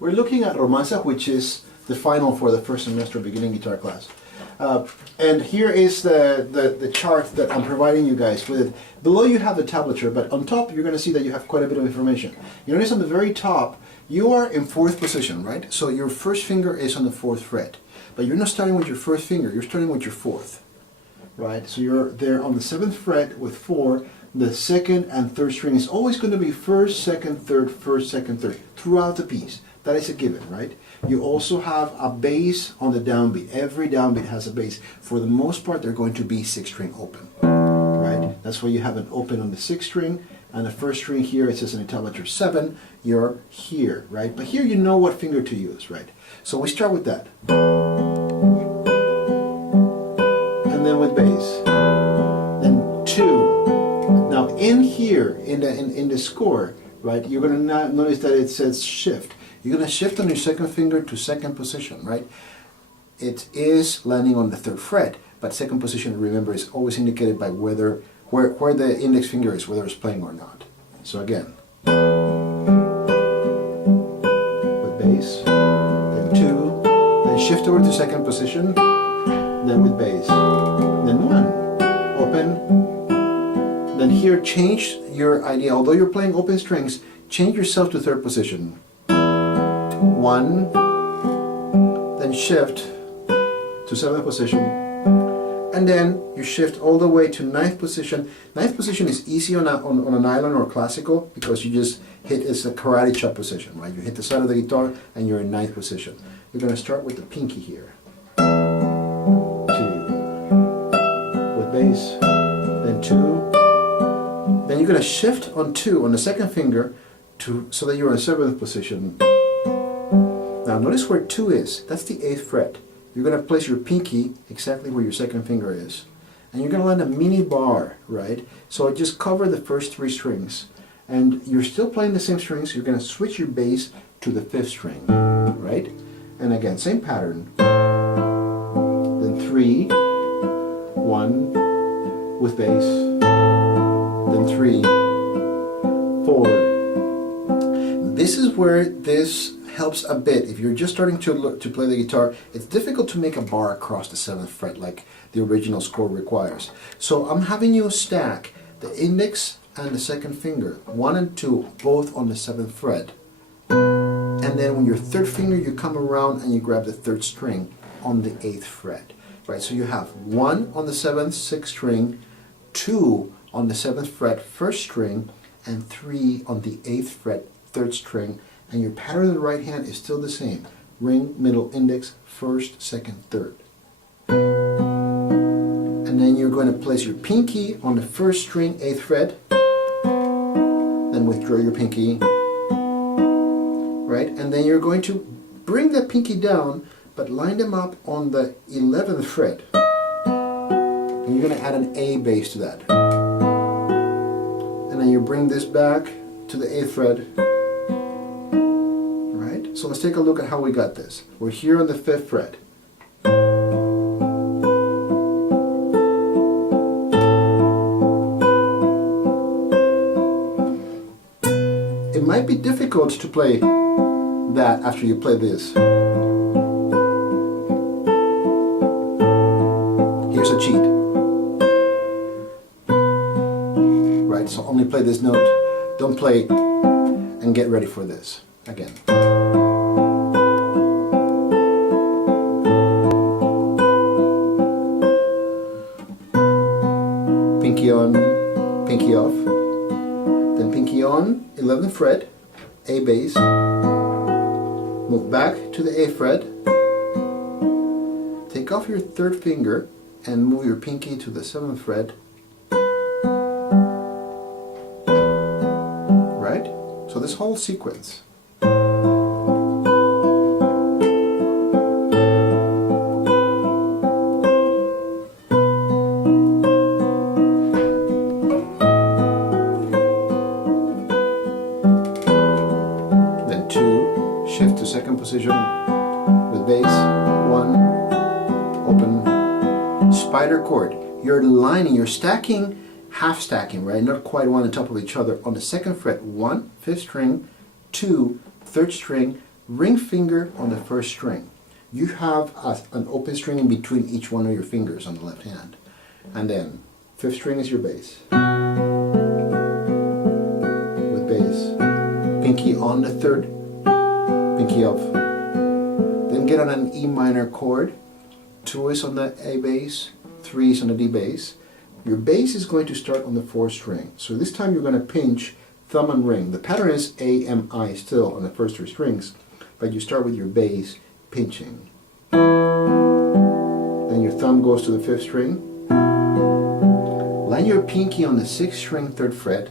We're looking at Romanza, which is the final for the first semester beginning guitar class. And here is the chart that I'm providing you guys with. Below you have the tablature, but on top you're going to see that you have quite a bit of information. You notice on the very top, you are in 4th position, right? So your first finger is on the 4th fret. But you're not starting with your first finger, you're starting with your 4th. Right? So you're there on the 7th fret with 4. The 2nd and 3rd string is always going to be 1st, 2nd, 3rd, 1st, 2nd, 3rd throughout the piece. That is a given, right? You also have a bass on the downbeat. Every downbeat has a bass. For the most part, they're going to be 6th string open, right? That's why you have an open on the 6th string, and the 1st string here, it says in the tablature 7, you're here, right? But here you know what finger to use, right? So we start with that. And then with bass. Then 2. Now in here, in the score, right, you're going to notice that it says shift. You're going to shift on your 2nd finger to 2nd position, right? It is landing on the 3rd fret, but 2nd position, remember, is always indicated by where the index finger is, whether it's playing or not. So again, with bass, then 2, then shift over to 2nd position, then with bass, then 1, open, then here change your idea. Although you're playing open strings, change yourself to 3rd position. 1, then shift to 7th position, and then you shift all the way to 9th position. 9th position is easy on a nylon or classical because you just hit, it's a karate chop position, right? You hit the side of the guitar and you're in 9th position. You're going to start with the pinky here. 2, with bass, then 2, then you're going to shift on 2 on the 2nd finger so that you're in 7th position. Now notice where 2 is. That's the 8th fret. You're going to place your pinky exactly where your 2nd finger is. And you're going to land a mini bar, right? So just cover the first 3 strings. And you're still playing the same strings. You're going to switch your bass to the 5th string, right? And again, same pattern. Then 3, 1, with bass. Then 3, 4. This is where this helps a bit. If you're just starting to play the guitar, it's difficult to make a bar across the 7th fret like the original score requires. So I'm having you stack the index and the 2nd finger, 1 and 2, both on the 7th fret. And then when your 3rd finger, you come around and you grab the 3rd string on the 8th fret. Right, so you have 1 on the 7th, 6th string, 2 on the 7th fret, 1st string, and 3 on the 8th fret, 3rd string. And your pattern in the right hand is still the same. Ring, middle, index, 1st, 2nd, 3rd. And then you're going to place your pinky on the 1st string, 8th fret. Then withdraw your pinky. Right? And then you're going to bring that pinky down, but line them up on the 11th fret. And you're going to add an A bass to that. And then you bring this back to the 8th fret. So let's take a look at how we got this. We're here on the 5th fret. It might be difficult to play that after you play this. Here's a cheat. Right, so only play this note. Don't play and get ready for this. Again. Pinky on, pinky off, then pinky on, 11th fret, A bass, move back to the 8th fret, take off your 3rd finger and move your pinky to the 7th fret, right? So this whole sequence. Shift to 2nd position with bass, 1, open, spider chord. You're lining, you're stacking, half stacking, right? Not quite one on top of each other. On the 2nd fret, 1, 5th string, 2, 3rd string, ring finger on the first string. You have an open string in between each one of your fingers on the left hand. And then 5th string is your bass. With bass. Pinky on the 3rd, pinky up. Then get on an E minor chord. 2 is on the A bass, 3 is on the D bass. Your bass is going to start on the 4th string. So this time you're going to pinch, thumb and ring. The pattern is A, M, I still on the first 3 strings, but you start with your bass pinching. Then your thumb goes to the 5th string. Land your pinky on the 6th string, 3rd fret,